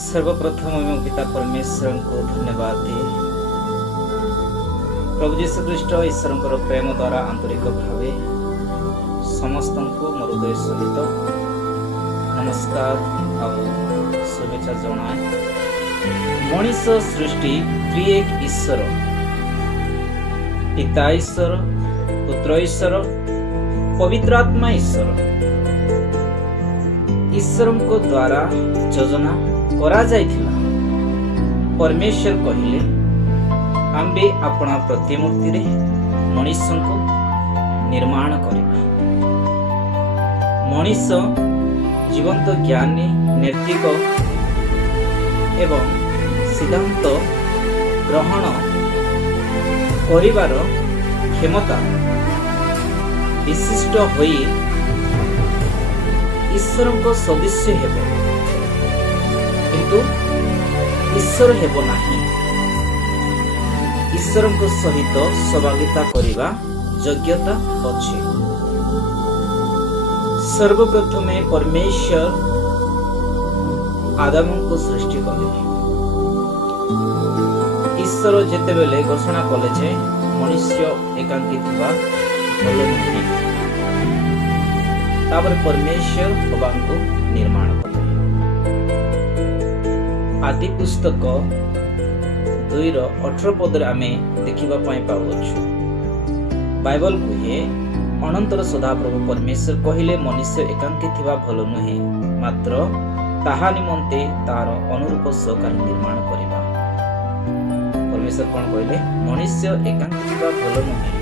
सर्वप्रथम मो पिता परमेश्वर को धन्यवाद दिए। प्रभु जीशु ख्रीष्ट ईश्वर प्रेम द्वारा आंतरिक भाव समस्त को मोर हृदय सहित नमस्कार और शुभेच्छा जनाए। मनीष सृष्टि त्रिएक ईश्वर पिता ईश्वर पुत्र ईश्वर पवित्र आत्मा ईश्वर को द्वारा योजना करा जाइथिला। परमेश्वर कहिले आम्बे अपना प्रतिमूर्ति रे मनीष को निर्माण करिबा। मनीष जीवंत ज्ञानी नैतिक एवं सिद्धांत ग्रहण करिवार क्षमता विशिष्ट होई ईश्वर को सदस्य हेबो, किंतु ईश्वर हेबो नाही। ईश्वर को सहित सहभागिता करिबा योग्यता अछि। सर्वप्रथमे परमेश्वर आदम को सृष्टि कले। ईश्वर जेतेबेले घोषणा कले जे मनुष्य एकांकी थिबा भल नुहे, तापर परमेश्वर को निर्माण कले। आदि पुस्तक 2:18 पदरे आमे देखिबा पई पाउछु। बाइबल कहे अनंतर सदाप्रभु परमेश्वर कहिले मनुष्य एकांकी थिबा भल नुहे, मात्र ताहा निमंते तार अनुरूप सहकारी निर्माण करिबा। परमेश्वर कोन कहिले मनुष्य एकांकी थिबा भल नुहे,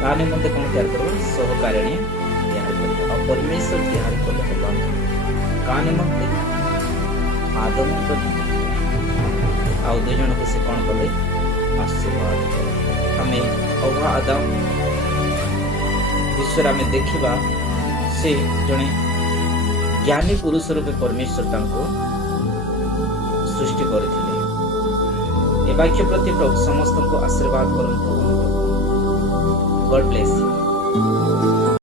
ता निमंते कोन तैयार करबा सहकारिणी तैयार करबा। और परमेश्वर तैयार कले होबा का निमंते आदम को आउ दो जन को से कौन कले आशीर्वाद कले। हमें अभा आदम विश्व में देखिबा से जने ज्ञानी पुरुष रूपे परमेश्वर तांको सृष्टि करथिले। ए वाक्य प्रति प्रभु समस्त को आशीर्वाद करंतु। God bless you.